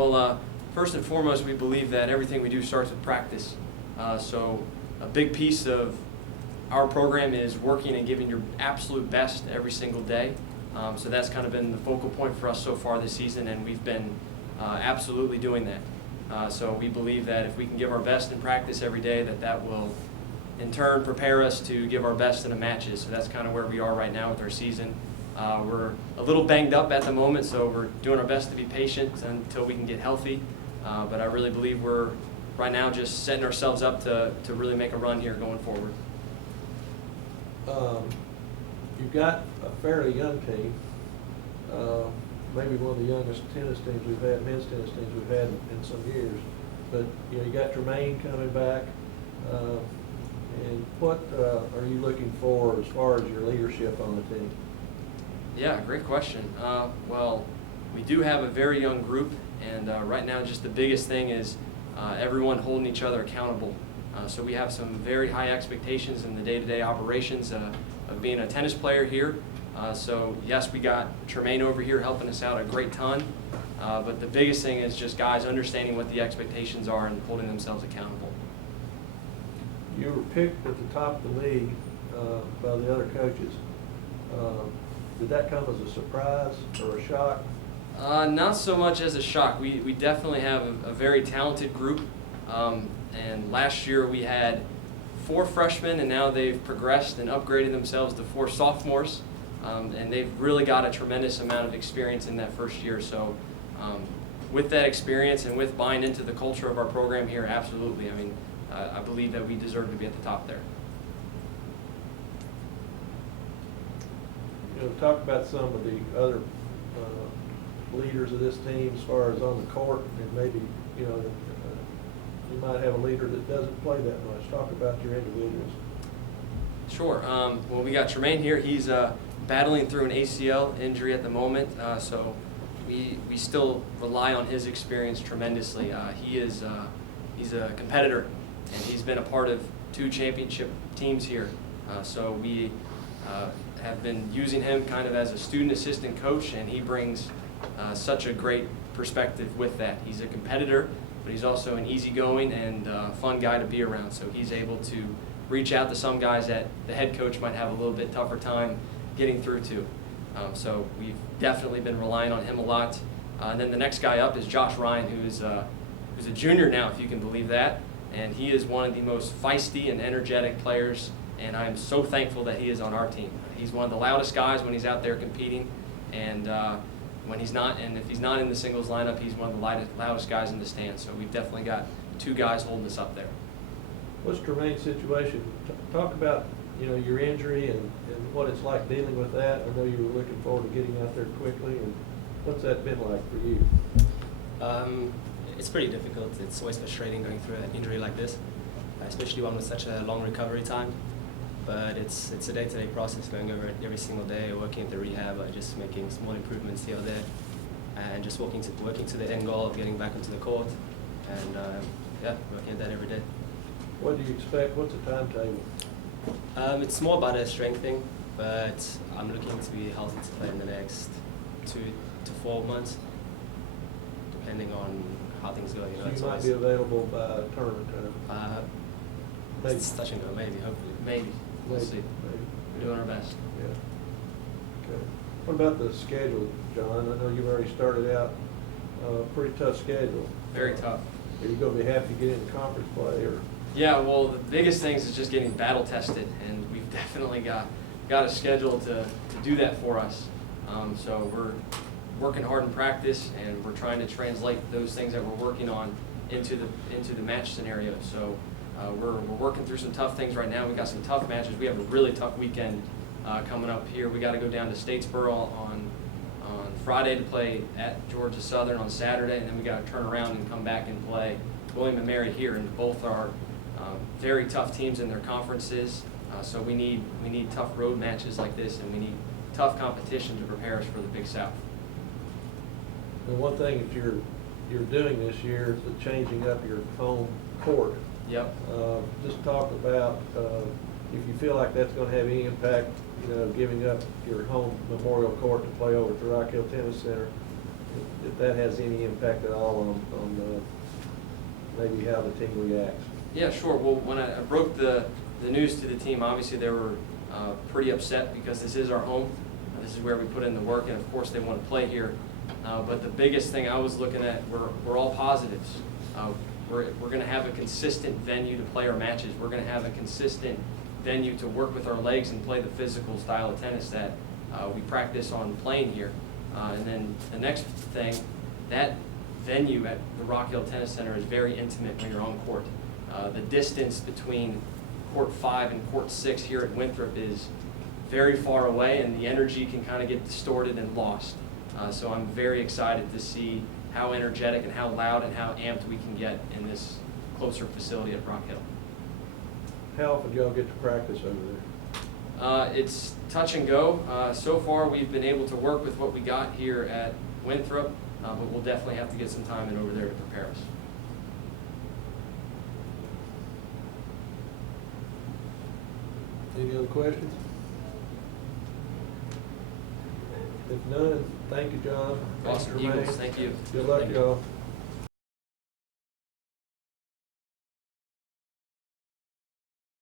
Well, first and foremost, we believe that everything we do starts with practice. So a big piece of our program is working and giving your absolute best every single day. So that's kind of been the focal point for us so far this season, and we've been absolutely doing that. So we believe that if we can give our best in practice every day, that will in turn prepare us to give our best in the matches. So that's kind of where we are right now with our season. We're a little banged up at the moment, so we're doing our best to be patient until we can get healthy. But I really believe we're right now just setting ourselves up to really make a run here going forward. You've got a fairly young team, maybe one of the youngest tennis teams we've had, men's tennis teams we've had in some years. But you got Tremayne coming back. And what are you looking for as far as your leadership on the team? Yeah, great question. Well, we do have a very young group, and right now just the biggest thing is everyone holding each other accountable. So we have some very high expectations in the day-to-day operations of being a tennis player here. So yes, we got Tremayne over here helping us out a great ton, but the biggest thing is just guys understanding what the expectations are and holding themselves accountable. You were picked at the top of the league by the other coaches. Did that come as a surprise or a shock? Not so much as a shock. We definitely have a very talented group. And last year we had 4 freshmen, and now they've progressed and upgraded themselves to 4 sophomores. And they've really got a tremendous amount of experience in that first year. So with that experience and with buying into the culture of our program here, absolutely. I mean, I believe that we deserve to be at the top there. Talk about some of the other leaders of this team as far as on the court, and maybe you might have a leader that doesn't play that much. Talk about your individuals. Sure. Well, we got Tremayne here. He's battling through an ACL injury at the moment, so we still rely on his experience tremendously. He's a competitor, and he's been a part of 2 championship teams here. So we have been using him kind of as a student assistant coach, and he brings such a great perspective with that. He's a competitor, but he's also an easygoing and fun guy to be around. So he's able to reach out to some guys that the head coach might have a little bit tougher time getting through to. So we've definitely been relying on him a lot. And then the next guy up is Josh Ryan, who's a junior now, if you can believe that. And he is one of the most feisty and energetic players, and I'm so thankful that he is on our team. He's one of the loudest guys when he's out there competing, and when he's not, and if he's not in the singles lineup, he's one of the loudest guys in the stands. So we've definitely got 2 guys holding us up there. What's Tremayne's situation? Talk about your injury and what it's like dealing with that. I know you were looking forward to getting out there quickly, and what's that been like for you? It's pretty difficult. It's always frustrating going through an injury like this, especially one with such a long recovery time. But it's a day-to-day process, going over it every single day, working at the rehab, just making small improvements here or there, and just working to the end goal of getting back into the court, and working at that every day. What do you expect? What's the timetable? It's more about a strength thing, but I'm looking to be healthy to play in the next 2 to 4 months, depending on how things go. So you might be available by tournament time. Maybe. It's touch and go, maybe, hopefully. Maybe. We'll see. Maybe. We're doing our best. Yeah. Okay. What about the schedule, John? I know you've already started out pretty tough schedule. Very tough. Are you going to be happy to get into conference play, or? Yeah, well, the biggest thing is just getting battle tested, and we've definitely got a schedule to do that for us. So we're working hard in practice, and we're trying to translate those things that we're working on into the match scenario. So we're working through some tough things right now. We got some tough matches. We have a really tough weekend coming up here. We got to go down to Statesboro on Friday to play at Georgia Southern on Saturday, and then we got to turn around and come back and play William and Mary here. And both are very tough teams in their conferences. So we need tough road matches like this, and we need tough competition to prepare us for the Big South. And one thing that you're doing this year is the changing up your home court. Yep. Just talk about if you feel like that's going to have any impact, giving up your home Memorial Court to play over at the Rock Hill Tennis Center, if that has any impact at all on maybe how the team reacts. Yeah, sure. Well, when I broke the news to the team, obviously they were pretty upset because this is our home. This is where we put in the work, and of course they want to play here. But the biggest thing I was looking at, we're all positives. We're going to have a consistent venue to play our matches. We're going to have a consistent venue to work with our legs and play the physical style of tennis that we practice on playing here. And then the next thing, that venue at the Rock Hill Tennis Center is very intimate when you're on court. The distance between court 5 and court 6 here at Winthrop is very far away, and the energy can kind of get distorted and lost. So I'm very excited to see how energetic and how loud and how amped we can get in this closer facility at Rock Hill. How often do y'all get to practice over there? It's touch and go. So far we've been able to work with what we got here at Winthrop, but we'll definitely have to get some time in over there to prepare us. Any other questions? If none, thank you, John. Thank you, Awesome, Tremayne. Eagles. Thank you. Good luck, Thank you. y'all.